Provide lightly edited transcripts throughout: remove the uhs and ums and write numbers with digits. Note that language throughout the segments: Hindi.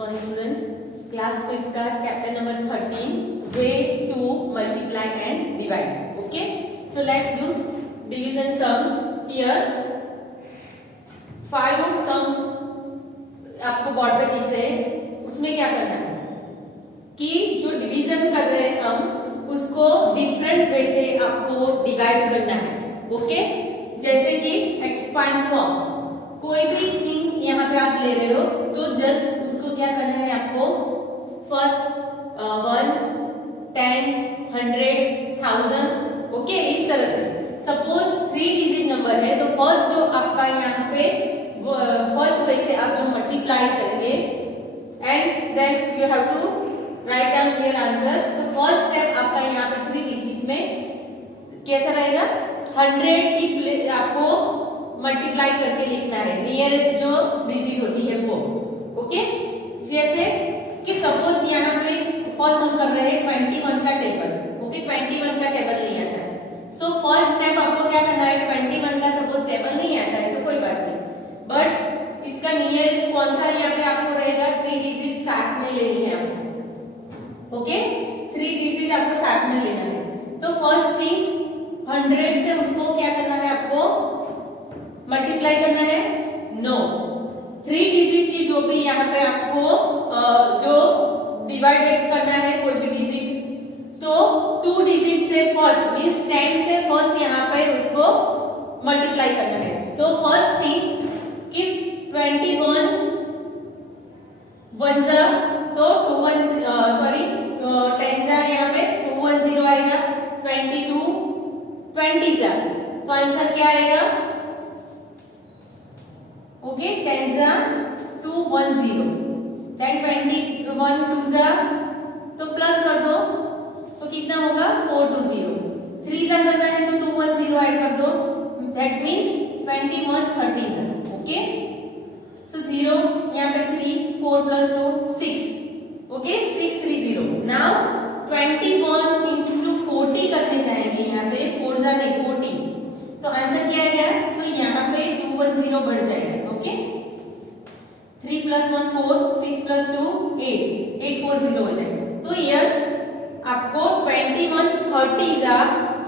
मॉर्निंग स्टूडेंट्स, क्लास 5 का chapter number 13 ways to multiply and divide. Okay, so let's do division sums. Here 5 sums आपको बोर्ड पे दिख रहे हैं. उसमें क्या करना है कि जो डिवीजन कर रहे हैं हम उसको डिफरेंट वे से आपको डिवाइड करना है. ओके, जैसे कि एक्सपांड फॉर्म, कोई भी थिंग यहाँ पे आप ले रहे हो तो जस्ट उसको क्या करना है आपको फर्स्ट वंस, टेंस, 100, 1000. ओके, इस तरह से. सपोज 3 डिजिट नंबर है तो फर्स्ट जो आपका यहाँ पे फर्स्ट वे से आप जो मल्टीप्लाई करेंगे and then you have to write down here answer. तो फर्स्ट स्टेप आपका यहाँ पे 3 डिजिट में कैसा रहेगा, 100 की आपको मल्टीप्लाई करके लिखना है, नियरेस्ट जो डिजिट होती है वो. ओके, जैसे कि सपोज यहाँ पे फर्स्ट हम कर रहे हैं 21 का टेबल. ओके, 21 का टेबल नहीं आता है. सो फर्स्ट स्टेप आपको क्या करना है, 21 का सपोज टेबल नहीं आता है तो कोई बात नहीं, बट इसका नियरेस्ट कौन सा यहाँ पे आपको रहेगा, 3 डिजिट साथ में लेनी है आपको. ओके, 3 डिजिट आपको साथ में लेना है. तो फर्स्ट थिंग्स 100 से उसको क्या करना है, आपको मल्टीप्लाई करना है. नो, 3 डिजिट की जो भी यहाँ पे आपको जो डिवाइडेड करना है कोई भी डिजिट, तो 2 डिजिट से फर्स्ट मीन्स 10 से फर्स्ट यहाँ पे उसको मल्टीप्लाई करना है. तो फर्स्ट थिंग्स कि 21 1 जा तो 10 जा यहाँ पे 210 आएगा, 22 20 जा तो आंसर क्या आएगा. ओके, 10 जा 210, देन 21 2 जा तो प्लस कर दो तो कितना होगा 420. 3 जा करना है तो 210 ऐड कर दो, दैट मींस 21 30 जा. ओके, सो 0 यहाँ पे 3, 4 प्लस 2 6. ओके, 630. नाउ 21 इंटू 40 करने जाएंगे, यहाँ पे 4 जा नहीं 40, तो आंसर क्या आएगा. तो यहाँ पे 210 बढ़ जाएगा. ओके, 3 प्लस 1 4, 6 प्लस 2 8, 840 हो जाएगा. तो ये आपको 21 30 जा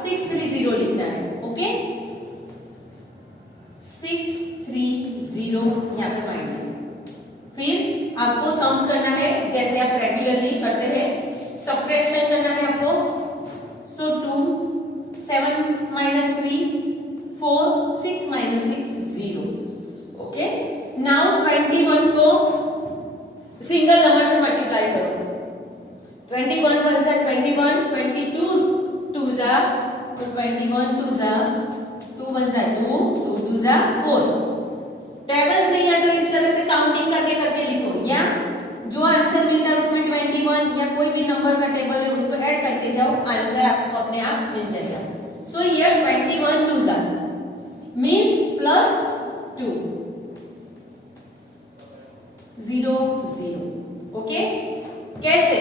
630 लिखना है. ओके, 630 यहाँ पे माइनस. फिर आपको सम्स करना है जैसे आप रेगुलरली करते हैं, सब्ट्रैक्शन करना है आपको. सो 2 7 माइनस 3 4 6 माइनस 6 0. ओके, नाउ 21 को सिंगल नंबर से मल्टीप्लाई करो. 21 1 जा 21, 22 2 जा तो 21 2 जा 2 1 जा 2, 2 2 जा 4. टेबल्स नहीं है तो इस तरह से काउंटिंग करके करके लिखो, या जो आंसर मिलता है उसमें 21 या कोई भी नंबर का टेबल है उसको ऐड करते जाओ, आंसर आपको अपने आप मिल जाएगा. सो हियर 21 2 जा मींस प्लस 2 0 0. ओके, कैसे,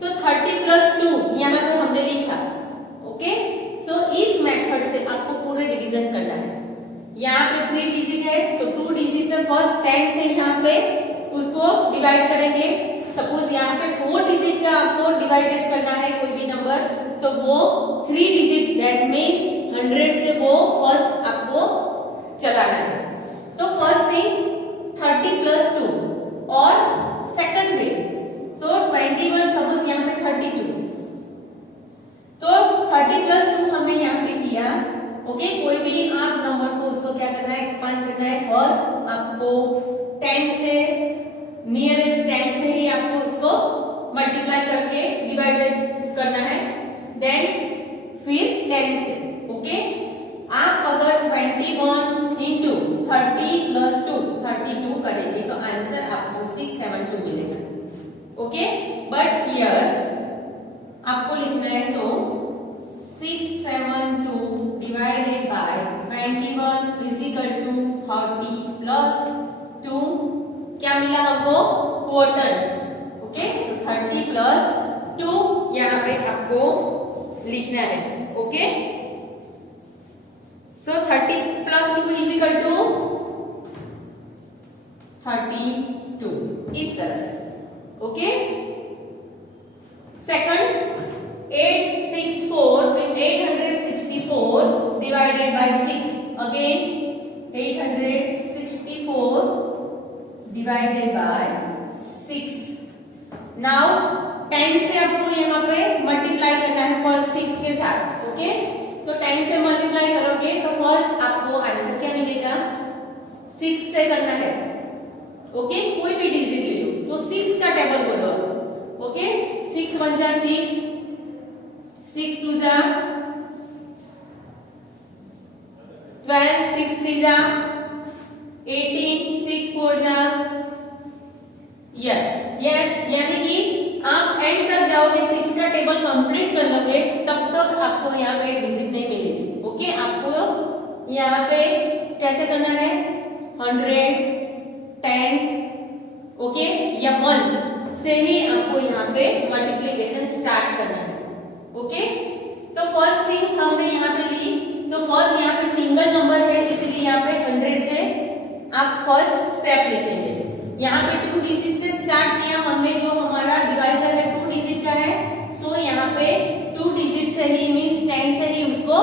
तो 30 प्लस 2 यहाँ पे हमने लिखा. ओके, सो इस मेथड से आपको पूरे डिवीजन करना है. यहाँ पे 3 डिजिट है तो 2 डिजिट से फर्स्ट 10 से यहाँ पे उसको डिवाइड करेंगे. सपोज यहाँ पे 4 डिजिट का आपको डिवाइडेड करना है कोई भी नंबर, तो वो 3 डिजिट दैट मींस 100 से वो फर्स्ट आपको चलाना है. तो फर्स्ट थिंग्स 30 प्लस 2 और सेकंड वे तो 21 सपोज यहाँ पे 32, तो 30 प्लस 2 हमने यहाँ पे किया. ओके, कोई भी आप नंबर को उसको क्या करना है, एक्सपांड करना है. फर्स्ट आपको 10 से नियरेस्ट 10 से ही आपको उसको मल्टीप्लाई करके डिवाइडेड करना है, देन फिर 10 से. ओके, आप अगर 21 इंटू 30 प्लस 2 32 करेंगे तो आंसर आपको 672 मिलेगा. ओके, बट हियर आपको लिखना है सो 672 divided by 21 is equal to 30 plus 2, क्या मिला हमको, क्वोटंट. ओके, सो 30 प्लस 2 यहाँ पे आपको लिखना है. Okay, so 30 plus 2 is equal to 32, इस तरह से. Okay. Second 864 divided by 6, again 864 divided by 6। Now 10 से आपको यहाँ पे मल्टीप्लाई करना है फर्स्ट 6 के साथ, ओके। तो 10 से मल्टीप्लाई करोगे तो फर्स्ट आपको आंसर क्या मिलेगा, 6 से करना है, ओके। कोई भी डिजिट ले लो, तो 6 का टेबल बोलो, ओके। 6 1 जा 6, 6 2 जा 12, 6 3 जा 18, 6 4 जा, यस। यानी कि आप एंड तक जाओगे, 6 का टेबल कंप्लीट कर लोगे, तब तक आपको यहाँ पे डिजिट नहीं मिलेगी, ओके। आपको यहाँ पे कैसे करना है, 100, टेंस, ओके, या वंस से ही आपको यहाँ पे मल्टीप्लिकेशन स्टार्ट करना है, ओके। तो फर्स्ट थिंग्स हमने यहाँ पे ली, तो फर्स्ट यहाँ पे सिंगल नंबर है, इसलिए यहाँ पे 100 से आप फर्स्ट स्टेप लिखेंगे। यहाँ पे 2 डिजिट से स्टार्ट किया हमने, जो हमारा डिवाइजर है 2 डिजिट का है, सो यहाँ पे 2 डिजिट से ही मींस 10 से ही उसको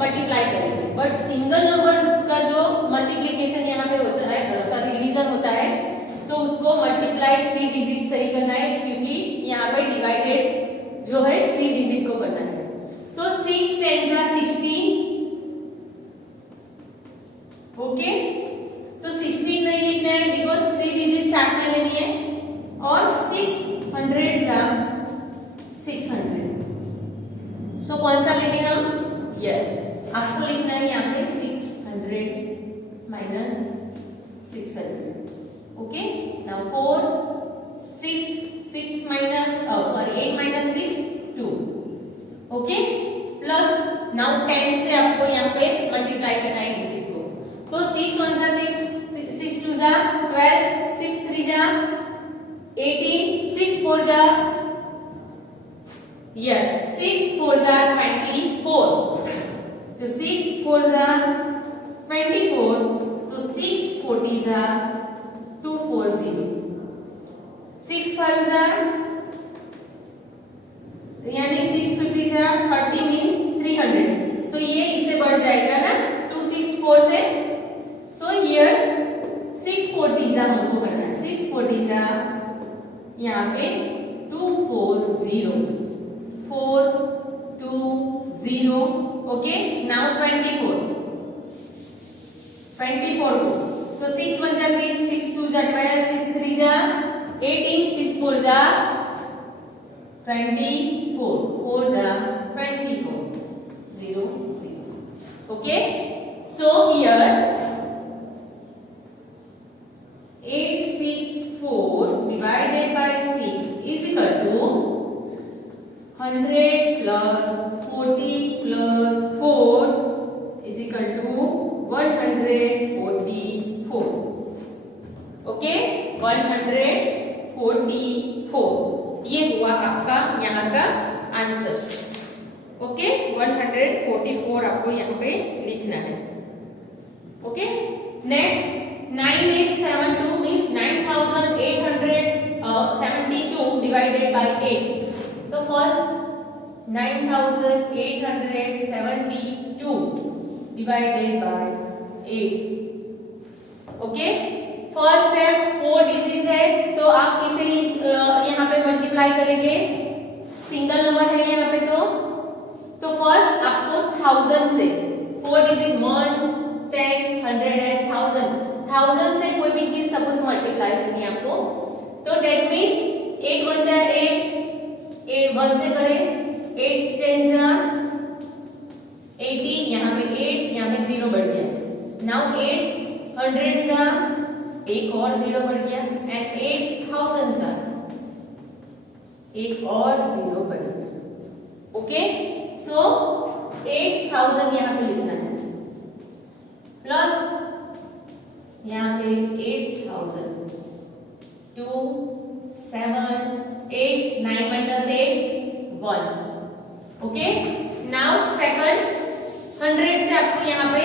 मल्टीप्लाई करेंगे। बट सिंगल नंबर का जो मल्टीप्लिकेशन यहाँ पे होता है, सॉरी डिवीजन होता है, तो उसको मल्टीप्लाई 3 डिजिट से ही करना है, क्योंकि यहाँ पे डिवाइडेड जो है 3 डिजिट को करना है। तो 6 10 60, ओके। तो 16 नहीं लिखना है बिकॉज 3 डिजिट साथ में लेनी है, और 600 जा 600, सो कौन सा लेंगे हम, यस, आपको लिखना है यहाँ पे 600 minus 600, okay. Now 4 6 minus 8 minus 6 2, okay. Plus now 10 से आपको यहाँ पे मल्टीप्लाई करना है डिजिट को, तो 6 1 जा 6, 6 2 जा 12, 6 3 जा 18, 6 4 जा, यस, 6 4 जा 24, तो 6 4 जा 24, तो 6 40 जा 240, 6 5 जा यानी 6 50 जा 30 मींस 300, तो ये इससे बढ़ जाएगा ना 264 से, सो हियर 640 जा हमको करना है, 640 जा यहाँ पे 240 420, ओके। नाउ 24 तो 6 1 जा 6, 6 2 जा 12, 6 3 जा 18, 6 4 जा 24, 4 जा 24 0 0, okay. So here 864 divided by 6 is equal to 100 plus 40 plus 4 is equal to 144, okay. 144 ये हुआ आपका यहाँ का आंसर, ओके। 144 आपको यहाँ पे लिखना है, okay. Next 9872 means 9872 divided by 8, तो first 9872 divided by 8, okay. First step 4 digit है, तो आप इसे यहाँ पे मल्टीप्लाई करेंगे, सिंगल नंबर है यहाँ पे, तो फर्स्ट आपको 1000 से 4 डिजिट 1 10 100 एंड 1000 से कोई भी चीज सपोज मल्टीप्लाई करनी है आपको, तो डेट मीन्स 8 1 जा 8 1 से करें, 8 10 जा 80, यहाँ पे 8 यहाँ पे 0 बढ़ गया, नाउ 800 जा एक और 0 बढ़ गया, एंड 8000 जा एक और 0 बढ़ गया, ओके। सो 8000 यहाँ पे लिखना है, प्लस यहाँ पे 8000 2 7 8 9 minus 8 1, ओके। नाउ सेकंड 100 से आपको यहाँ पे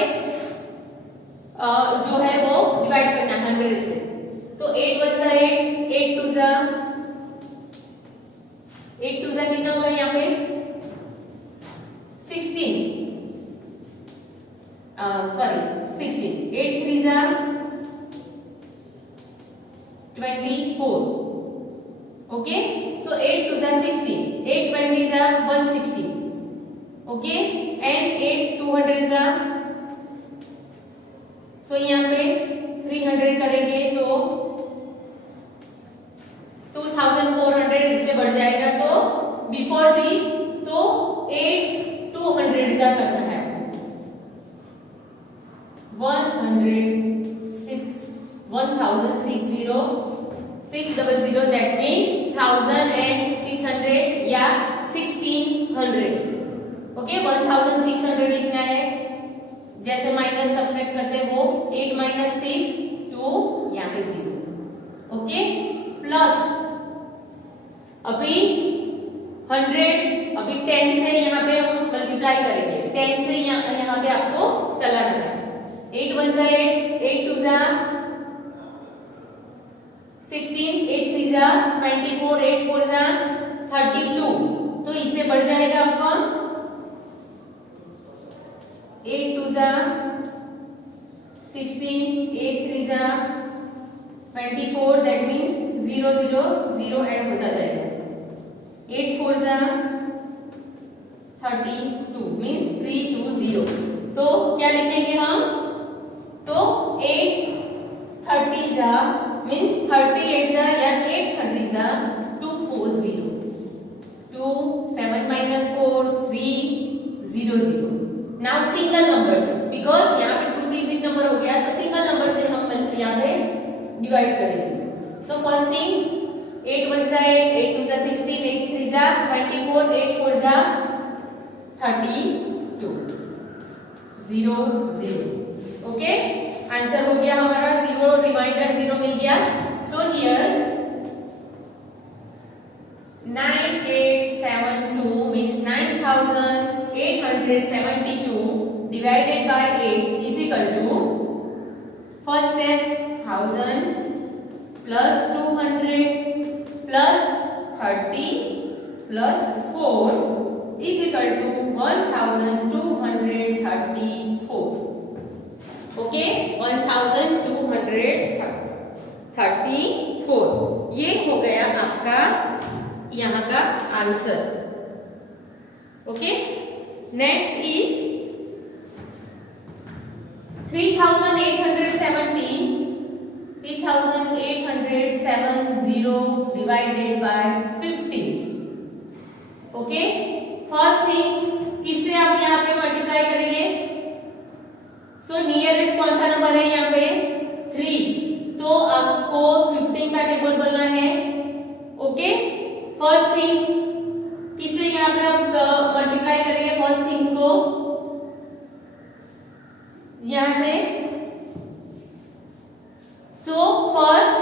जो है वो डिवाइड करना है 100 से, तो 8 1 जा 8 8 2 जा 8 3s are 24. Okay, so 8 2s are 16, 8 20s are 160. Okay, and 8 200s are, so यहाँ पे 300 करेंगे तो 2400 इससे बढ़ जाएगा, तो बिफोर दिस तो 8 200 जा करना है 1600, that means 1600 या 1600. ओके, 1600 लिखना है, जैसे माइनस सब्ट्रैक्ट करते हैं वो 8 - 6 2 यहाँ पे 0. ओके, प्लस अभी 100, अभी 10 से यहाँ पे हम मल्टीप्लाई करेंगे, 10 से यहाँ पे आपको चलाना है. 8 1 8, 8 2 16, 8 3 24, 8 4 32. तो इससे बढ़ जाएगा आपका 8 2 16, 8 3 24, that means 0 0 0 ऐड होता जाएगा. 8 4 32 means 3 2 0. तो क्या लिखेंगे हम, तो 8 30 means 38 या 8 30 240, 2 7 - 4 3 0 0. नाउ सिंगल नंबर्स, बिकॉज यहाँ पे 2 डिजिट नंबर हो गया, तो सिंगल नंबर से हम यहाँ पे डिवाइड करेंगे. तो फर्स्ट थिंग्स 8 1 8, 8 2 16, 8 3 24, 8 4 32 0 0. ओके, आंसर हो गया हमारा 0, रिमाइंडर 0 मिल गया. So here 9872 means 9872 divided by 8 is equal to, first step 1000 plus 200 plus 30 plus 4 is equal to 1234. Okay, 1234. ये हो गया आपका यहाँ का answer. Okay, next is 3870 divided by 15. Okay, first thing किससे आप यहाँ पे मल्टीप्लाई करेंगे, सो नियरेस्ट कौन सा नंबर है यहाँ पे 3, तो आपको 15 का टेबल बोलना है. ओके, फर्स्ट थिंग्स किससे यहाँ पे आप मल्टीप्लाई करेंगे, फर्स्ट थिंग्स को यहां से, सो फर्स्ट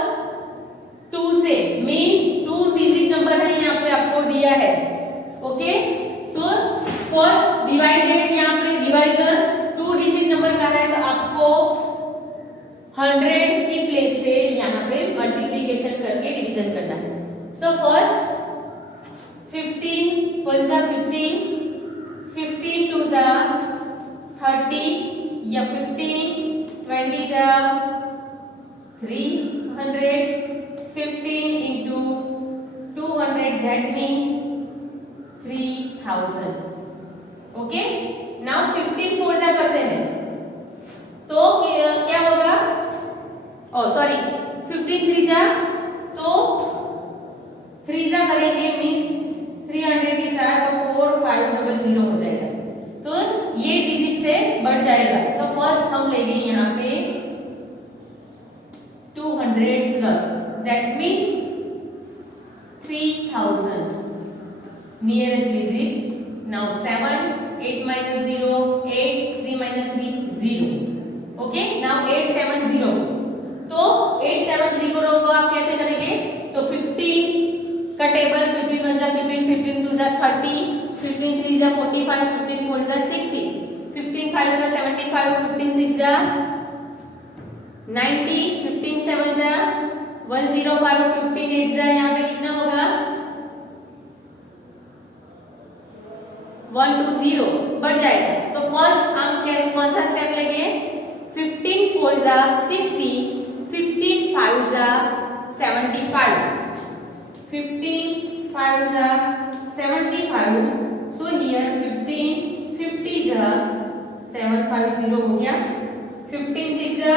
2 से मींस 2 डिजिट नंबर है यहाँ पे आपको दिया है. ओके, सो फर्स्ट डिवाइडेड, यहाँ पे डिवाइजर 2 डिजिट नंबर का है, तो आपको 100 की प्लेस से यहाँ पे मल्टीप्लीकेशन करके डिवीजन करना है. सो फर्स्ट 15 1 15, 15 2 30 या 15 20 300, 15 into 200, that means 3000. Okay, now 15 4 करते हैं तो क्या होगा, सॉरी 15 3 तो 3 करेंगे मीन्स 300 के साथ तो 4500 हो जाएगा, तो ये डिजिट से बढ़ जाएगा. तो फर्स्ट हम लेंगे यहाँ पे 200 plus, that means 3000 nearest digit. Now 7 8 - 0 8 3 - 3 0. Okay, now 870, तो 870 को आप कैसे करेंगे, तो 15 का टेबल 15 1 15, 15 2 30, 15 3 45, 15 4 60, 15 5 75, 15 6 90, 15 7 105, 15 8 यहाँ पे कितना होगा 1 2 0 बढ़ जाएगा। तो फर्स्ट हम कैसे कौन सा स्टेप लेंगे? 15 4 जा 60, 15 5 जा 75, 15 5 जा 75, so here 15 50 जा 750 हो गया, 15 6 जा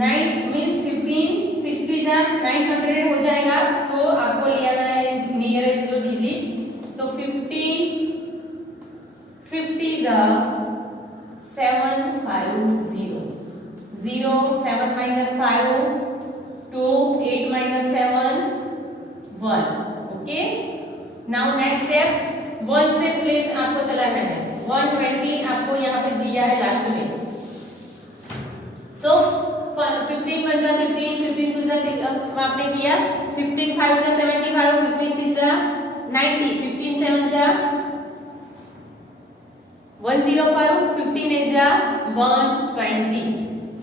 9 मीन्स 15 60 जा 900 हो जाएगा। तो आपको लेना है नियरेस्ट जो डिजिट, तो 15 50 जा 750, 0 7 minus 5 2 8 minus 7 1, okay. Now next step 1 से प्लेस आपको चलाना है, 120 आपको यहाँ पे दिया है लास्ट में। सो 15 1 जा 15, 15 2 जा आपने किया, 15 5 जा 75, 15 6 जा 90, 15 7 जा 105, 15 8 जा 120।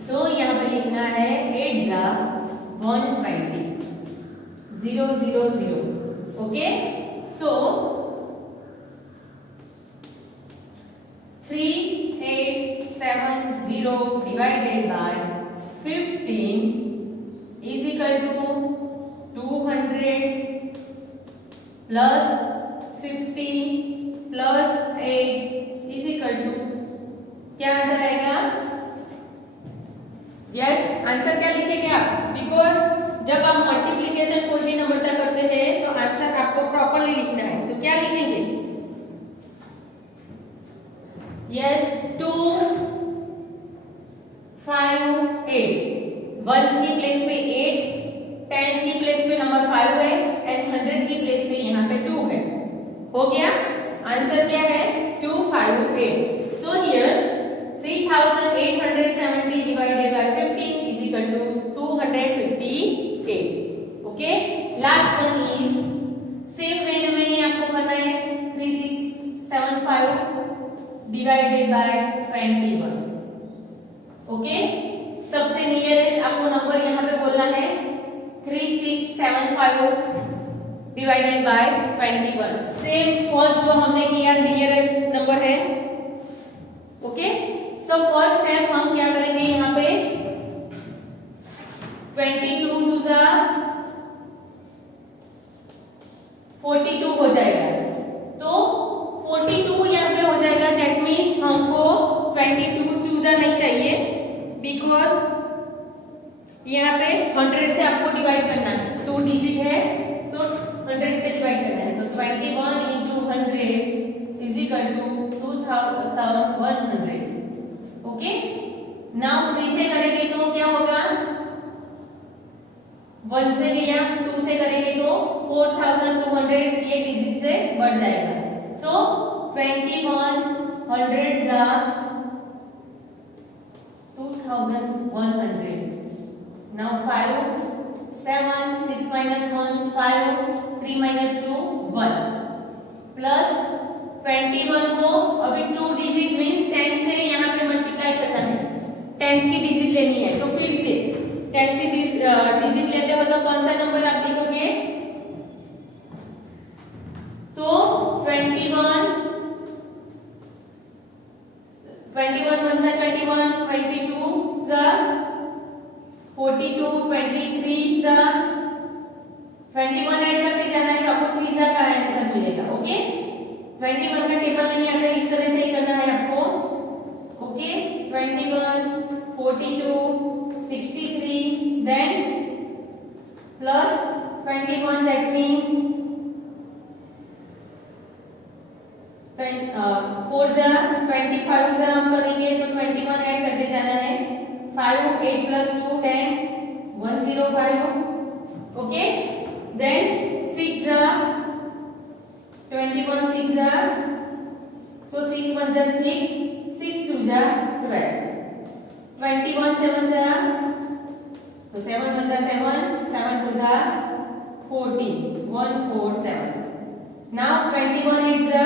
सो यहाँ पे लिखना है 8 जा 120, 0 0 0, okay. So 3870 divided by 15 is equal to 200 plus 50 plus 8 is equal to, क्या आंसर आएगा? यस, आंसर क्या लिखेंगे आप? बिकॉज जब आप मल्टीप्लिकेशन कोई भी नंबर तक करते हैं तो आंसर आपको प्रॉपरली लिखना है। तो क्या लिखेंगे? यस, 2 5 8, वंस की प्लेस पे 8, टेंस की प्लेस पे नंबर 5 है एंड 100 की प्लेस पे यहाँ पे 2 है। हो गया? आंसर क्या है? 2 5 8। So here 3870 divided by 15 is equal to 258, okay. Last one is same way में ही आपको करना है, 3675 divided by 21, ओके। सबसे नियरेस्ट आपको नंबर यहाँ पे बोलना है 3675 डिवाइडेड बाय 21। सेम फर्स्ट जो हमने किया नियरेस्ट नंबर है, ओके। सो फर्स्ट स्टेप हम क्या करेंगे, यहाँ पे 22 टू जा 42 हो जाएगा। तो 42 यहाँ पे हो जाएगा, दैट मीन्स हमको 22 टू जा नहीं चाहिए, बिकॉज यहाँ पे 100 से आपको डिवाइड करना है, 2 डिजिट है तो 100 से डिवाइड करना है। तो 21 into 100 is equal to 2100, okay. Now 3 से करेंगे तो क्या होगा? 1 से किया, 2 से करेंगे तो 4200 ये डिजिट से बढ़ जाएगा। सो 2100 जा 2100। नाउ 5 7 6 minus 1 5, 3 minus 2 1, प्लस 21 को अभी 2 डिजिट मीन्स 10 से यहाँ पे मल्टीप्लाई करना है, 10 की डिजिट लेनी है। तो फिर से 10 से डिजिट लेते हो तो कौन सा नंबर आप लिखोगे? तो 21 1 जा 21, 22 जा 42, 23 जा 21 ऐड करके जाना है तो आपको 3 जा का आंसर मिलेगा, ओके। 21 का टेबल नहीं आता, इस तरह से ही करना है आपको, okay. 21 42 63 then plus 21, that means 4 जा 25 जा हम करेंगे तो 21 ऐड करके जाना है, 5 8 plus 2 10 105, ओके। देन 6 जा 21 6 जा तो 6 1 जा 6 6 2 जा 12, 21 7 जा तो 7 1 जा 7 7 2 जा 14 147। नाउ 21 8 जा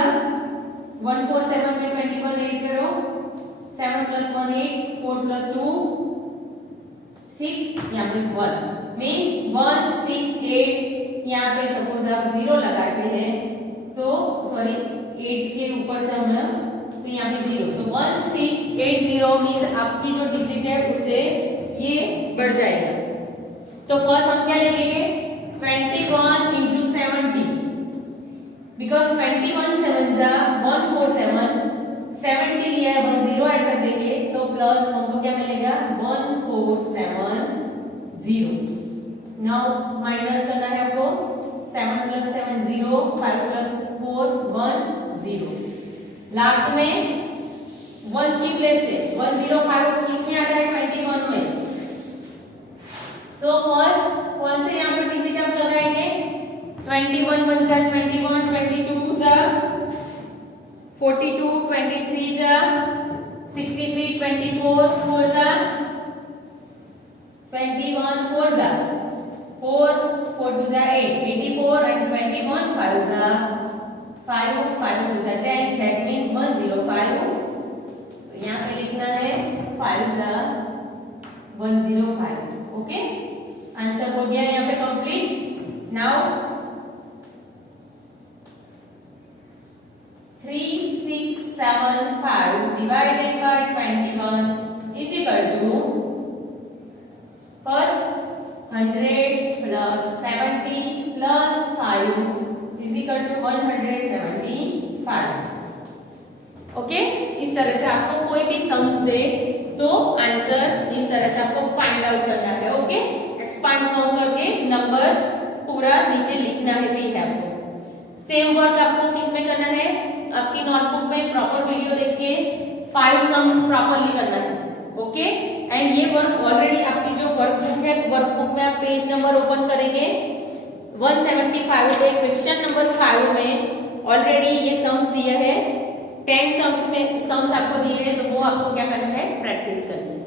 147 में 21 8 करो, 7 plus 1 8, 4 plus 2 6, यहाँ पे 1 मीन्स 1 6 8। यहाँ पे सपोज आप 0 लगाते हैं तो सॉरी 8 के ऊपर से हम तो यहाँ पे 0, तो 1680 मीन्स आपकी जो डिजिट है उससे ये बढ़ जाएगा। तो फर्स्ट हम क्या लिखेंगे 21 into 70 बिकॉज 21 7 जा 147, 70 लिया है 10 ऐड कर देंगे तो प्लस हमको क्या मिलेगा 1470। नाउ माइनस करना है आपको 7 + 7 0, 5 + 4 1 0। लास्ट में 1 की प्लेस से 105 किसमें आता है 21 में। सो फर्स्ट कौन से यहाँ पर डिजिट आप लगाएंगे 21 1 जा 21, 22 जा 42, 23 जा 63, 24 4 जा 21 4 जा 4 4 2 जा 8, 84 and 21 5 जा 5 5 2 जा 10, that means 105। तो यहाँ पे लिखना है 5 जा 105। ओके, आंसर हो गया यहाँ पे complete. Now 3675 divided by 21 is equal to first 100 plus 70 plus 5 is equal to 175। Okay, इस तरह से आपको कोई भी सम्स दे तो आंसर इस तरह से आपको फाइंड आउट करना है। ओके, एक्सपांड फॉर्म करके नंबर पूरा नीचे लिखना है भी है आपको। सेम वर्क आपको किसमें करना है आपकी नोटबुक में प्रॉपर वीडियो देख के 5 सम्स प्रॉपरली करना है। ओके, एंड ये वर्क ऑलरेडी आपकी जो वर्कबुक है वर्कबुक में आप पेज नंबर ओपन करेंगे 175 पे क्वेश्चन नंबर 5 में ऑलरेडी ये सम्स दिया है। 10 सम्स में सम्स आपको दिए हैं तो वो आपको क्या करना है प्रैक्टिस करनी है।